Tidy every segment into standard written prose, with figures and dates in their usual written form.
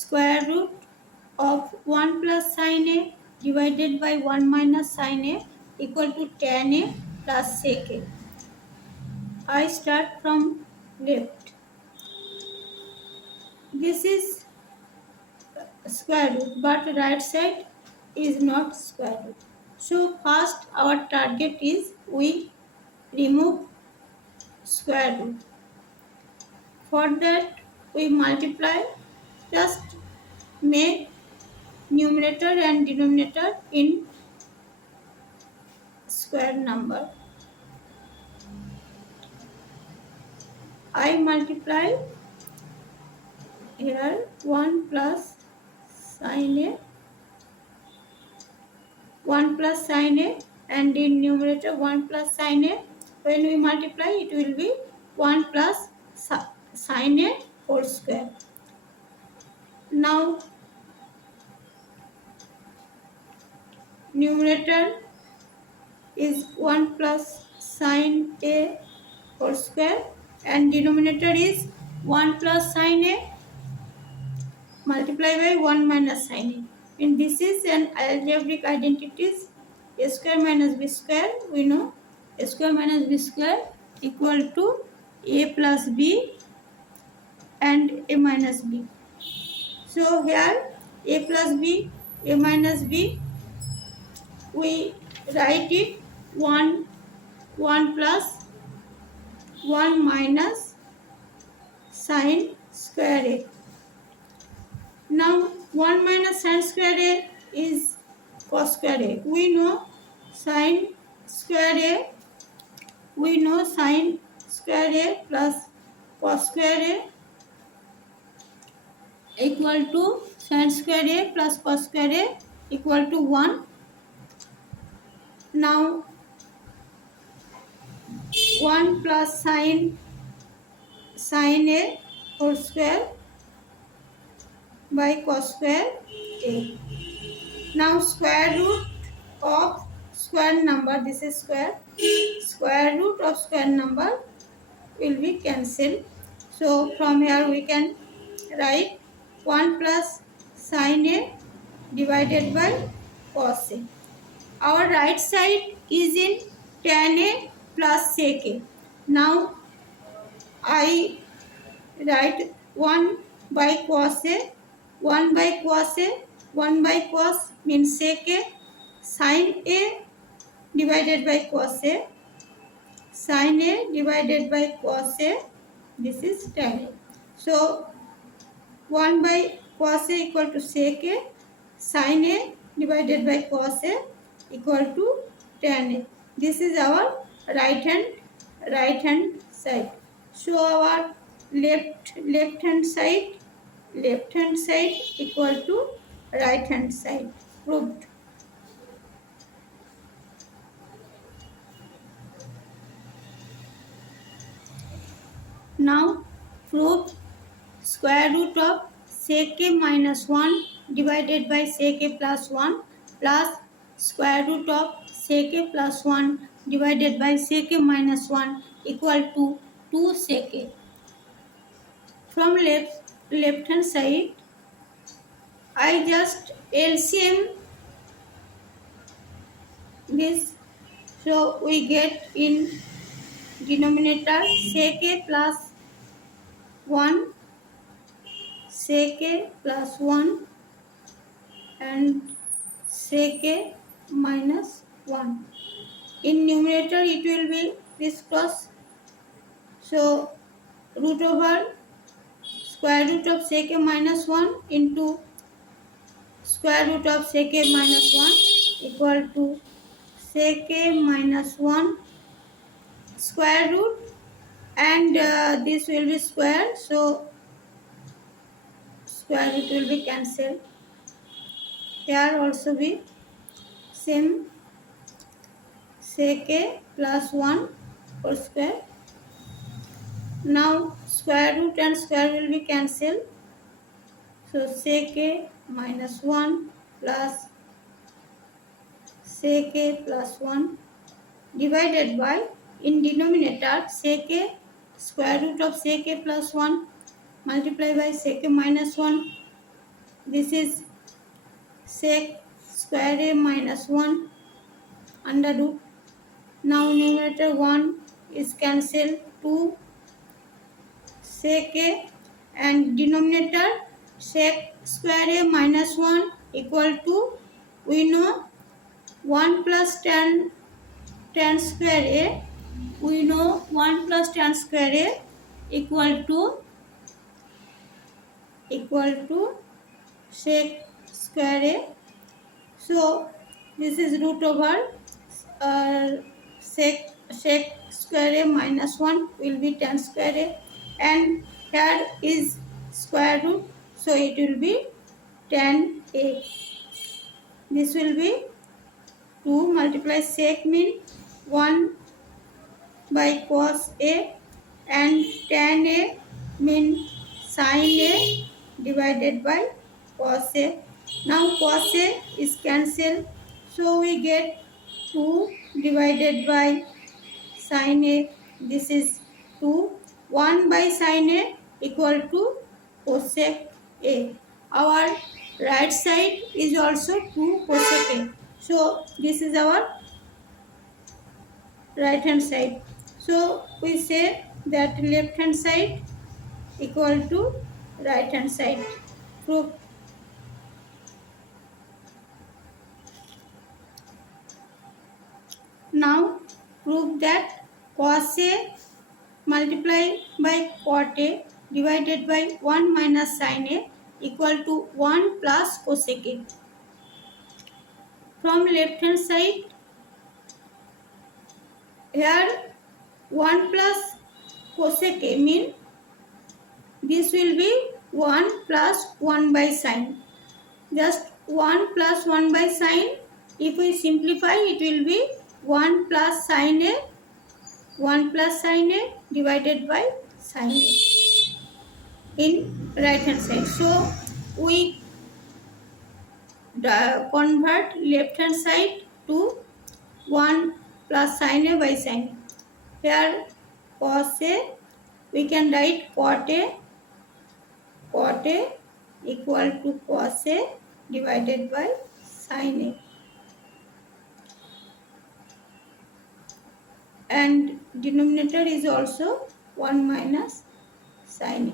square root of 1 plus sin a divided by 1 minus sin a equal to tan a plus sec a. I start from left. This is square root, but right side is not square root. So first our target is we remove square root. For that we multiply, just make numerator and denominator in square number. I multiply here 1 plus sin a, 1 plus sin a, and in numerator 1 plus sin a. When we multiply it will be 1 plus sin a whole square. Now numerator is 1 plus sin a whole square and denominator is 1 plus sin a multiplied by 1 minus sin a. And this is an algebraic identities. A square minus b square, we know a square minus b square equal to a plus b and a minus b. So here a plus b, a minus b, we write it 1 plus 1 minus sin square a. Now 1 minus sin square a is cos square a. We know sin square a. We know sin square a plus cos square a equal to sin square a plus cos square a equal to 1. Now 1 plus sin a whole square by cos square a. Now square root of square number, this is square root of square number will be cancelled. So from here we can write 1 plus sin a divided by cos a. Our right side is in tan a plus sec a. Now I write 1 by cos a, 1 by cos a, 1 by cos means sec a, sin a divided by cos a, sin a divided by cos a, this is tan a. So 1 by cos a equal to sec a, sin a divided by cos a equal to tan a. This is our right hand side. So our left hand side equal to right hand side. Proved. Now prove square root of sec a minus 1 divided by sec a plus 1 plus square root of sec a plus 1 divided by sec a minus 1 equal to 2 sec a. From left hand side I just LCM this, so we get in denominator sec a plus 1, sec a plus 1 and sec a minus 1. In numerator it will be this cross, so root over square root of sec a minus 1 into square root of sec a minus 1 equal to sec a minus 1 square root, and this will be square, so square root will be cancelled. Here also be same sec a plus 1 whole square. Now square root and square will be cancelled, so sec a minus 1 plus sec a plus 1 divided by, in denominator sec a square root of sec a plus 1 multiply by sec a minus 1 This is sec square a minus 1 under root. Now numerator 1 is cancelled, 2 sec a, and denominator sec square a minus 1 equal to, we know, 1 plus tan square a. We know 1 plus tan square a equal to sec square a. So this is root over sec square a minus 1 will be tan square a, and here is square root, so it will be tan a. This will be 2 multiply sec mean 1 by cos a, and tan a mean sin a divided by cos a. Now cos a is cancelled, so we get 2 divided by sin a. This is 2. 1 by sin a equal to cosec a. Our right side is also 2 cosec a. So this is our right hand side. So we say that left hand side equal to right hand side. Proof. Now prove that cos a multiplied by cot a divided by 1 minus sin a equal to 1 plus cosec a. From left hand side, here 1 plus cosec a mean this will be 1 plus 1 by sin. Just 1 plus 1 by sin. If we simplify, it will be 1 plus sin a, 1 plus sin a divided by sin a in right hand side. So we convert left hand side to 1 plus sin a by sin a. Here cos a, we can write cot a equal to cos a divided by sin a, and denominator is also 1 minus sin a.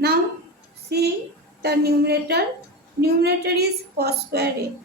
Now see the numerator. Numerator is cos square a.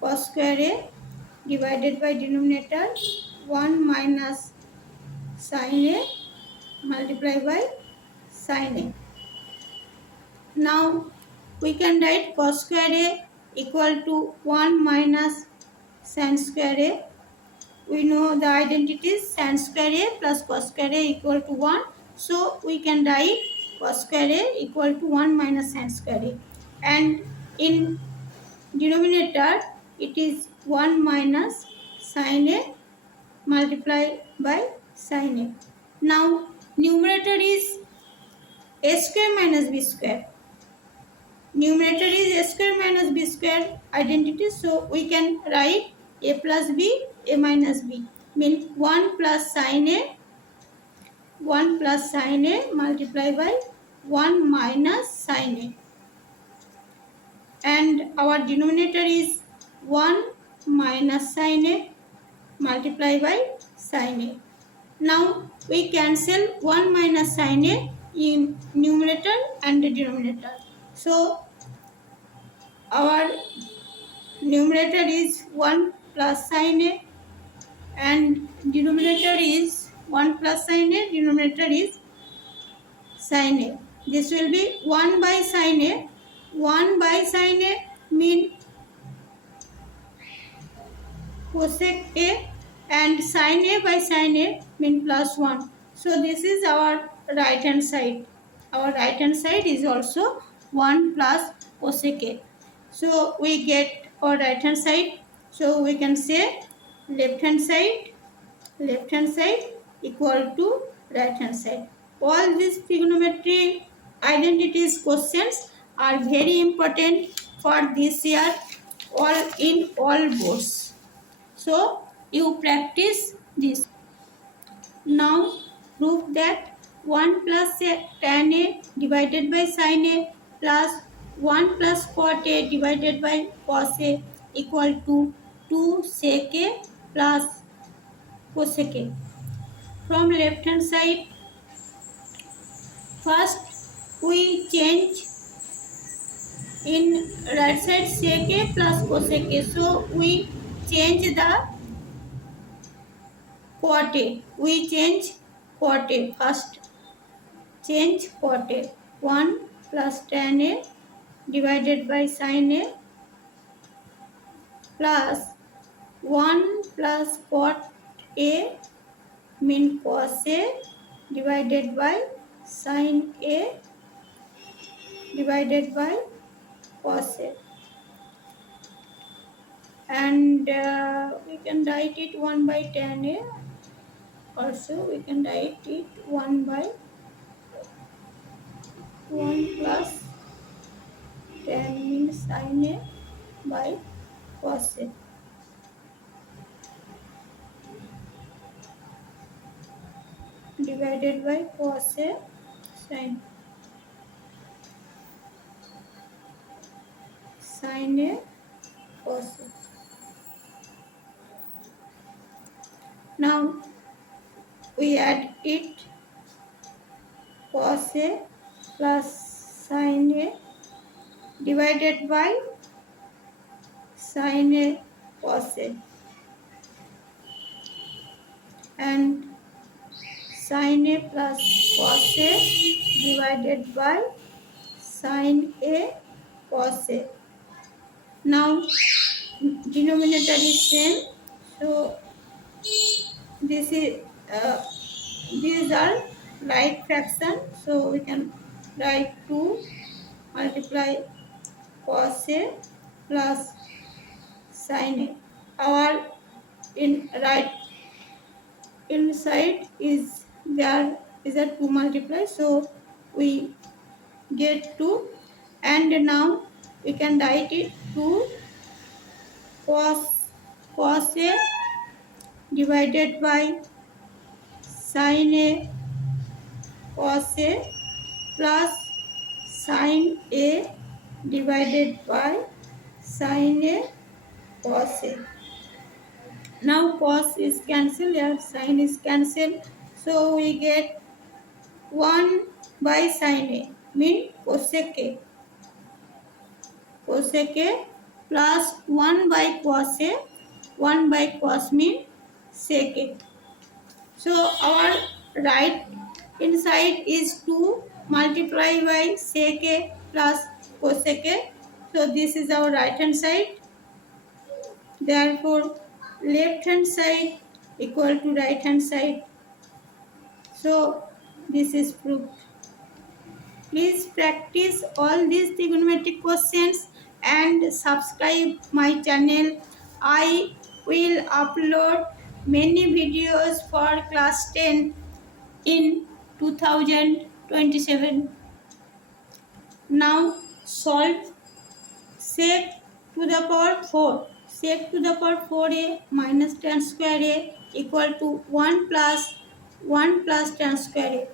Cos square a divided by denominator 1 minus sin a multiplied by sin a. Now we can write cos square a equal to 1 minus sin square a. We know the identities sin square a plus cos square a equal to 1. So we can write cos square a equal to 1 minus sin square a. And in denominator it is 1 minus sin a multiplied by sin a. Now numerator is a square minus b square. Numerator is a square minus b square identity, so we can write a plus b, a minus b, means 1 plus sin a, 1 plus sin a multiplied by 1 minus sin a, and our denominator is 1 minus sin a multiplied by sin a. Now we cancel 1 minus sin a in numerator and denominator. So our numerator is 1 plus sin a and denominator is 1 plus sin a, denominator is sin a. This will be 1 by sin a. 1 by sin a mean cosec a, and sin a by sin a mean plus 1. So this is our right hand side. Our right hand side is also 1 plus cosec a. So we get our right hand side. So we can say left hand side equal to right hand side. All these trigonometry identities questions are very important for this year, all in all boards. So you practice this. Now prove that 1 plus tan a divided by sin a plus 1 plus cot A divided by cos A equal to 2 sec A plus cosec A. From left hand side, first we change in right side sec A plus cosec A. So we change the cot A. We change cot A first. Change cot A. 1 plus tan A divided by sin A plus 1 plus cot A mean cos A divided by sin A divided by cos A. And we can write it 1 by tan A. Also we can write it 1 by 1 plus tan means sin A by cos A. Divided by cos A sin A cos A. Now we add it cos A plus sin A divided by sin A cos A, and sin A plus cos A divided by sin A cos A. Now denominator is same, so this is these are right fraction, so we can write 2 multiply cos A plus sin A. Our in right inside is there is a 2 multiply, so we get 2, and now we can write it 2 cos A divided by sin A cos A plus sin A divided by sin A cos A. Now cos is cancelled and sin is cancelled, so we get 1 by sin A mean cosec A. Cosec A plus 1 by cos A. 1 by cos mean sec A. So our right inside is 2 multiplied by sec A plus cosec A. So this is our right hand side. Therefore left hand side equal to right hand side. So this is proved. Please practice all these trigonometric questions and subscribe my channel. I will upload many videos for class 10 in 2027. Now solve sec to the power 4. Sec to the power 4A minus tan square A equal to 1 plus tan square A.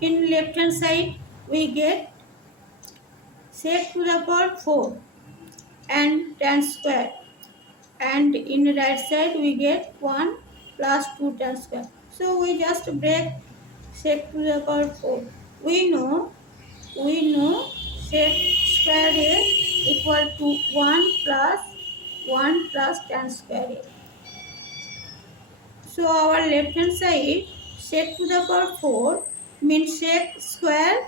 In left hand side we get sec to the power 4 and tan square, and in right side we get 1 plus 2 tan square. So we just break sec to the power 4. We know sec square A equal to 1 plus tan square A. So our left hand side sec to the power 4 means sec square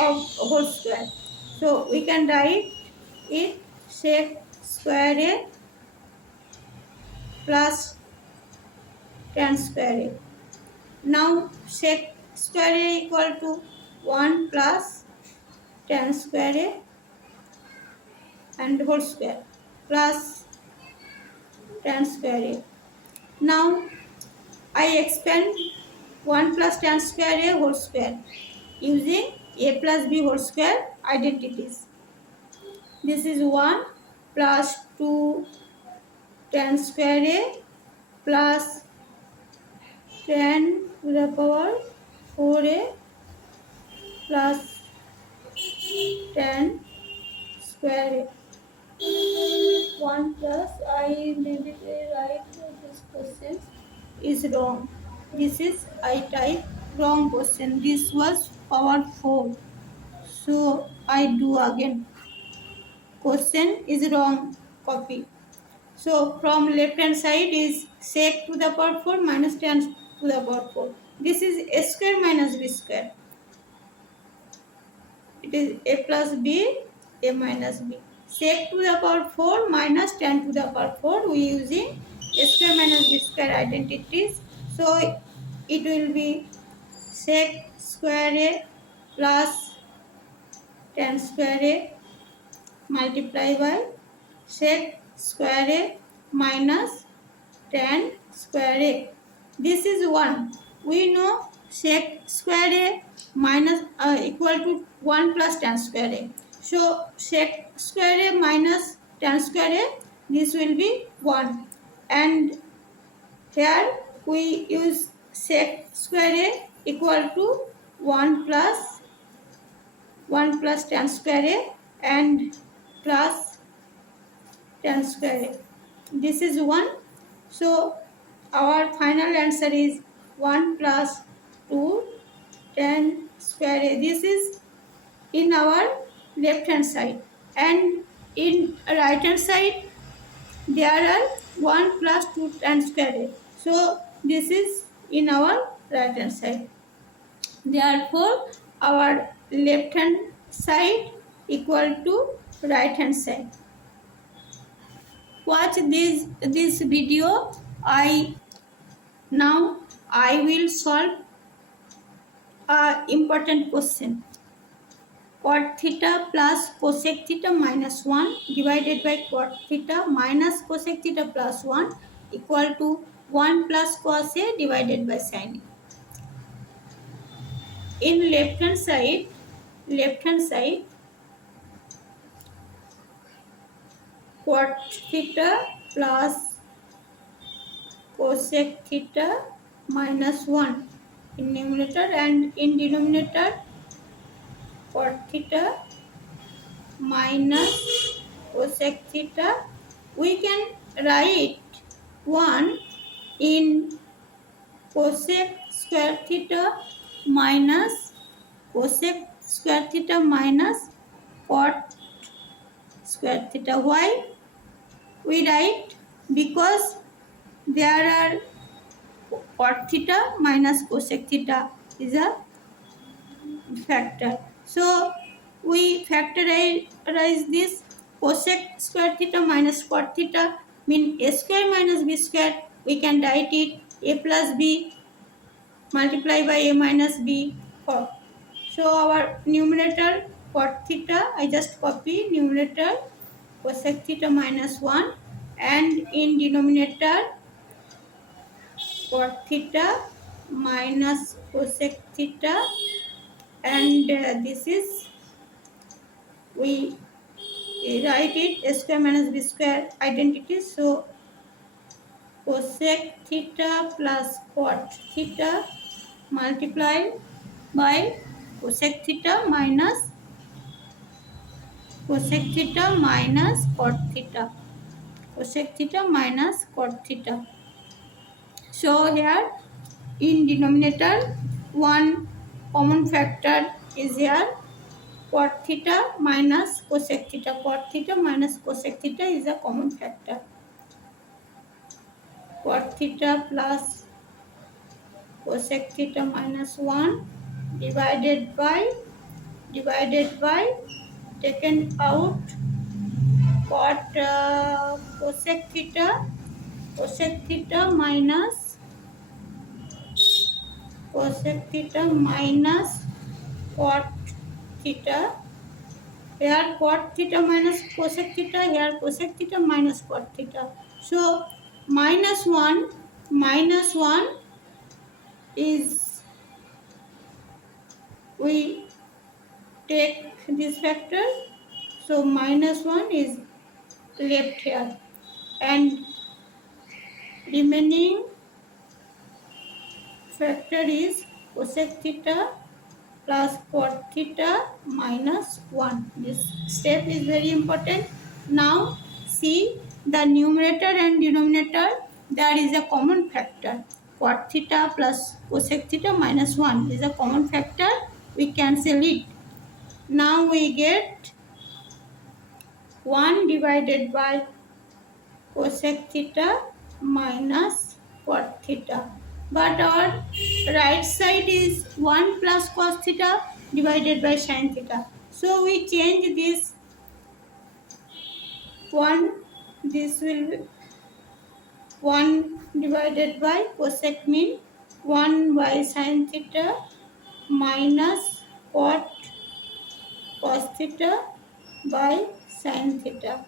of whole square. So we can write it sec square A plus tan square A. Now sec square A equal to 1 plus tan square A and whole square plus tan square A. Now I expand 1 plus tan square A whole square using A plus B whole square identities. This is 1 plus 2 tan square A plus tan to the power 4A plus tan square a. 1 plus I maybe write this question is wrong. This is I type wrong question. This was power 4. So I do again. Question is wrong. Copy. So from left hand side is sec to the power 4 minus tan to the power 4. This is a square minus b square. It is a plus b, a minus b. Sec to the power 4 minus tan to the power 4. We using a square minus b square identities. So it will be sec square a plus tan square a multiply by sec square a minus tan square a. This is 1. We know sec square a minus equal to 1 plus tan square a. So sec square a minus tan square a, this will be 1. And here we use sec square a equal to 1 plus tan square a and plus tan square a. This is 1. So our final answer is 1 plus 2 tan square a. This is in our left hand side, and in right hand side there are 1 plus 2 tan square a. So this is in our right hand side. Therefore our left hand side equal to right hand side. Watch this video. Now I will solve a important question. Cot theta plus cosec theta minus 1 divided by cot theta minus cosec theta plus 1 equal to 1 plus cos a divided by sin a. In left hand side cot theta plus cosec theta minus 1 in numerator, and in denominator cot theta minus cosec theta. We can write 1 in cosec square theta minus cosec square theta minus cot square theta. Why we write? Because there are cot theta minus cosec theta is a factor. So we factorize this. Cosec square theta minus cot theta mean a square minus b square. We can write it a plus b multiply by a minus b. So our numerator cot theta, I just copy numerator cosec theta minus 1, and in denominator cot theta minus cosec theta, and this is we write it a square minus b square identity. So cosec theta plus cot theta multiplied by cosec theta minus cot theta. Cosec theta minus cot theta. So here in denominator one common factor is here, cot theta minus cosec theta. Cot theta minus cosec theta is a common factor. Cot theta plus cosec theta minus 1 divided by taken out cot cosec theta minus cot theta. Here cot theta minus cosec theta, here cosec theta minus cot theta. So minus 1 is, we take this factor, so minus 1 is left here, and remaining factor is cosec theta plus cot theta minus 1. This step is very important. Now see the numerator and denominator, there is a common factor. Cot theta plus cosec theta minus 1 is a common factor. We cancel it. Now we get 1 divided by cosec theta minus cot theta. But our right side is 1 plus cos theta divided by sin theta. So we change this 1. This will be 1 divided by cosec mean 1 by sin theta minus cos theta by sin theta.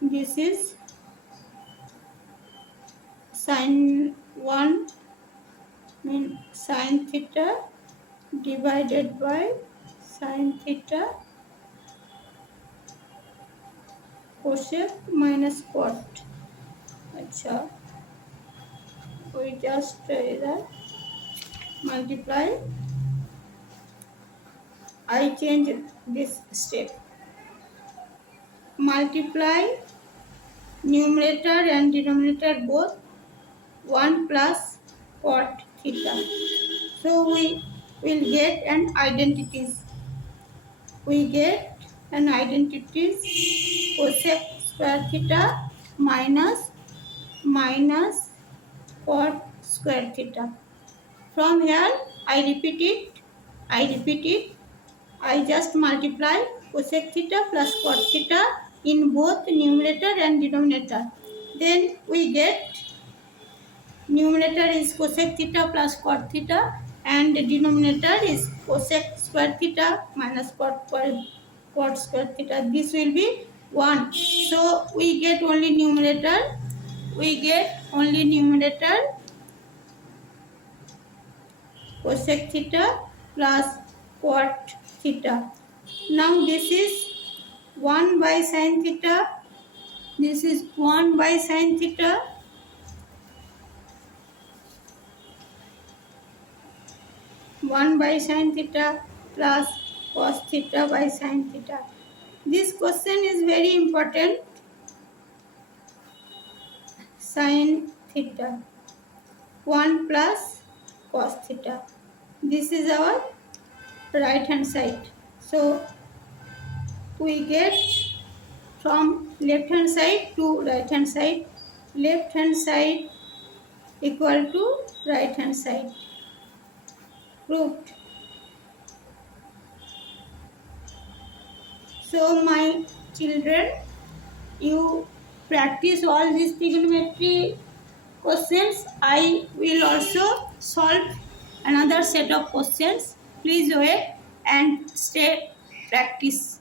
This is sin 1 mean sin theta divided by sin theta cosec minus cot. अच्छा, we just multiply. I change this step. Multiply numerator and denominator both 1 plus cot theta. So we will get an identities. We get an identities cosec square theta minus cot square theta. From here I repeat it. I just multiply cosec theta plus cot theta in both numerator and denominator. Then we get numerator is cosec theta plus cot theta and denominator is cosec square theta minus cot square theta. This will be 1. So we get only numerator. Cosec theta plus cot theta. Now this is 1 by sin theta. This is 1 by sin theta. 1 by sin theta plus cos theta by sin theta. This question is very important. Sin theta 1 plus cos theta. This is our right hand side. So we get from left hand side to right hand side. Left hand side equal to right hand side. Proved. So my children, you practice all these trigonometry questions. I will also solve another set of questions. Please wait and stay practice.